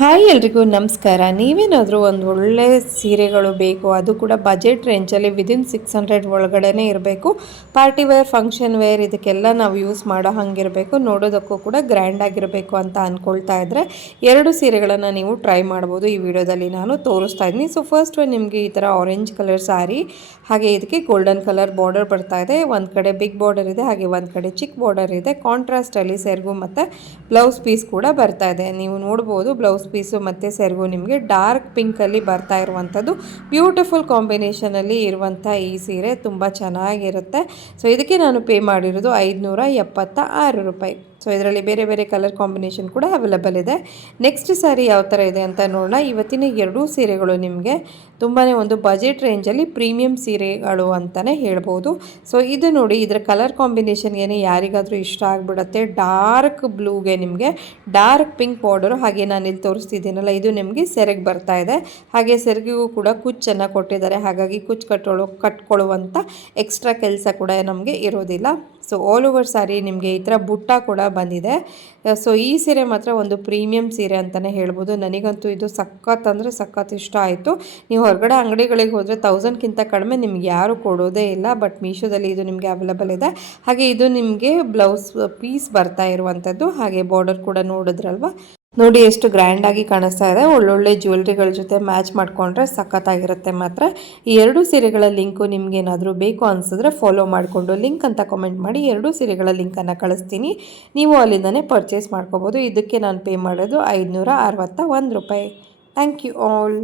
Hi ಎಲ್ರಿಗೂ ನಮಸ್ಕಾರ. ನೀವೇನಾದರೂ ಒಂದು ಒಳ್ಳೆ ಸೀರೆಗಳು ಬೇಕು, ಅದು ಕೂಡ ಬಜೆಟ್ ರೇಂಜಲ್ಲಿ ವಿದಿನ್ 600 ಒಳಗಡೆ ಇರಬೇಕು. ಪಾರ್ಟಿ ವೇರ್, ಫಂಕ್ಷನ್ ವೇರ್ ಇದಕ್ಕೆಲ್ಲ ನಾವು ಯೂಸ್ ಮಾಡೋ ಹಂಗಿರಬೇಕು, ನೋಡೋದಕ್ಕೂ ಕೂಡ ಗ್ರ್ಯಾಂಡ್ ಆಗಿರಬೇಕು ಅಂತ ಅಂದ್ಕೊಳ್ತಾ ಇದ್ದರೆ ಎರಡು ಸೀರೆಗಳನ್ನು ನೀವು ಟ್ರೈ ಮಾಡ್ಬೋದು. ಈ ವಿಡಿಯೋದಲ್ಲಿ ನಾನು ತೋರಿಸ್ತಾ ಇದ್ದೀನಿ. ಸೊ ಫಸ್ಟ್ ಒನ್ ನಿಮಗೆ ಈ ಥರ ಆರೆಂಜ್ ಕಲರ್ ಸಾರಿ, ಹಾಗೆ ಇದಕ್ಕೆ ಗೋಲ್ಡನ್ ಕಲರ್ ಬಾರ್ಡರ್ ಬರ್ತಾ ಇದೆ. ಒಂದು ಕಡೆ ಬಿಗ್ ಬಾರ್ಡರ್ ಇದೆ, ಹಾಗೆ ಒಂದು ಕಡೆ ಚಿಕ್ಕ ಬಾರ್ಡರ್ ಇದೆ. ಕಾಂಟ್ರಾಸ್ಟಲ್ಲಿ ಸೆರಗು ಮತ್ತು ಬ್ಲೌಸ್ ಪೀಸ್ ಕೂಡ ಬರ್ತಾ ಇದೆ. ನೀವು ನೋಡ್ಬೋದು ಬ್ಲೌಸ್ ಪೀಸು ಮತ್ತು ಸೆರಗು ನಿಮಗೆ ಡಾರ್ಕ್ ಪಿಂಕಲ್ಲಿ ಬರ್ತಾ ಇರುವಂಥದ್ದು. ಬ್ಯೂಟಿಫುಲ್ ಕಾಂಬಿನೇಷನಲ್ಲಿ ಇರುವಂಥ ಈ ಸೀರೆ ತುಂಬ ಚೆನ್ನಾಗಿರುತ್ತೆ. ಸೊ ಇದಕ್ಕೆ ನಾನು ಪೇ ಮಾಡಿರೋದು 576 ರೂಪಾಯಿ. ಸೊ ಇದರಲ್ಲಿ ಬೇರೆ ಬೇರೆ ಕಲರ್ ಕಾಂಬಿನೇಷನ್ ಕೂಡ ಅವೈಲೇಬಲ್ ಇದೆ. ನೆಕ್ಸ್ಟ್ ಸ್ಯಾರಿ ಯಾವ ಥರ ಇದೆ ಅಂತ ನೋಡೋಣ. ಇವತ್ತಿನ ಎರಡೂ ಸೀರೆಗಳು ನಿಮಗೆ ತುಂಬಾ ಒಂದು ಬಜೆಟ್ ರೇಂಜಲ್ಲಿ ಪ್ರೀಮಿಯಂ ಸೀರೆಗಳು ಅಂತಲೇ ಹೇಳ್ಬೋದು. ಸೊ ಇದು ನೋಡಿ, ಇದರ ಕಲರ್ ಕಾಂಬಿನೇಷನ್ಗೆ ಯಾರಿಗಾದರೂ ಇಷ್ಟ ಆಗಿಬಿಡುತ್ತೆ. ಡಾರ್ಕ್ ಬ್ಲೂಗೆ ನಿಮಗೆ ಡಾರ್ಕ್ ಪಿಂಕ್ ಬಾರ್ಡರು, ಹಾಗೆ ನಾನು ಇಲ್ಲಿ ತೋರಿಸ್ತಿದ್ದೀನಲ್ಲ ಇದು ನಿಮಗೆ ಸೆರಗು ಬರ್ತಾ ಇದೆ. ಹಾಗೆ ಸೆರಗಿಗೂ ಕೂಡ ಕುಚ್ಚನ್ನು ಕೊಟ್ಟಿದ್ದಾರೆ, ಹಾಗಾಗಿ ಕುಚ್ಚು ಕಟ್ಕೊಳ್ಳುವಂಥ ಎಕ್ಸ್ಟ್ರಾ ಕೆಲಸ ಕೂಡ ನಮಗೆ ಇರೋದಿಲ್ಲ. ಸೊ ಆಲ್ ಓವರ್ ಸ್ಯಾರಿ ನಿಮಗೆ ಈ ಥರ ಬುಟ್ಟ ಕೂಡ ಬಂದಿದೆ. ಸೊ ಈ ಸೀರೆ ಮಾತ್ರ ಒಂದು ಪ್ರೀಮಿಯಂ ಸೀರೆ ಅಂತಲೇ ಹೇಳ್ಬೋದು. ನನಗಂತೂ ಇದು ಸಖತ್ ಅಂದರೆ ಸಖತ್ ಇಷ್ಟ ಆಯಿತು. ನೀವು ಹೊರಗಡೆ ಅಂಗಡಿಗಳಿಗೆ ಹೋದರೆ 1000ಕ್ಕಿಂತ ಕಡಿಮೆ ನಿಮ್ಗೆ ಯಾರು ಕೊಡೋದೇ ಇಲ್ಲ. ಬಟ್ ಮೀಶೋದಲ್ಲಿ ಇದು ನಿಮಗೆ ಅವೈಲೇಬಲ್ ಇದೆ. ಹಾಗೆ ಇದು ನಿಮಗೆ ಬ್ಲೌಸ್ ಪೀಸ್ ಬರ್ತಾ ಇರುವಂಥದ್ದು. ಹಾಗೆ ಬಾರ್ಡರ್ ಕೂಡ ನೋಡಿದ್ರಲ್ವ, ನೋಡಿ ಎಷ್ಟು ಗ್ರ್ಯಾಂಡಾಗಿ ಕಾಣಿಸ್ತಾ ಇದೆ. ಒಳ್ಳೊಳ್ಳೆ ಜ್ಯುವೆಲ್ರಿಗಳ ಜೊತೆ ಮ್ಯಾಚ್ ಮಾಡಿಕೊಂಡ್ರೆ ಸಖತ್ತಾಗಿರುತ್ತೆ ಮಾತ್ರ. ಈ ಎರಡು ಸೀರೆಗಳ ಲಿಂಕು ನಿಮಗೇನಾದರೂ ಬೇಕು ಅನಿಸಿದ್ರೆ ಫಾಲೋ ಮಾಡಿಕೊಂಡು ಲಿಂಕ್ ಅಂತ ಕಾಮೆಂಟ್ ಮಾಡಿ, ಎರಡೂ ಸೀರೆಗಳ ಲಿಂಕನ್ನು ಕಳಿಸ್ತೀನಿ. ನೀವು ಅಲ್ಲಿಂದನೇ ಪರ್ಚೇಸ್ ಮಾಡ್ಕೋಬೋದು. ಇದಕ್ಕೆ ನಾನು ಪೇ ಮಾಡೋದು 561 ರೂಪಾಯಿ. Thank you all.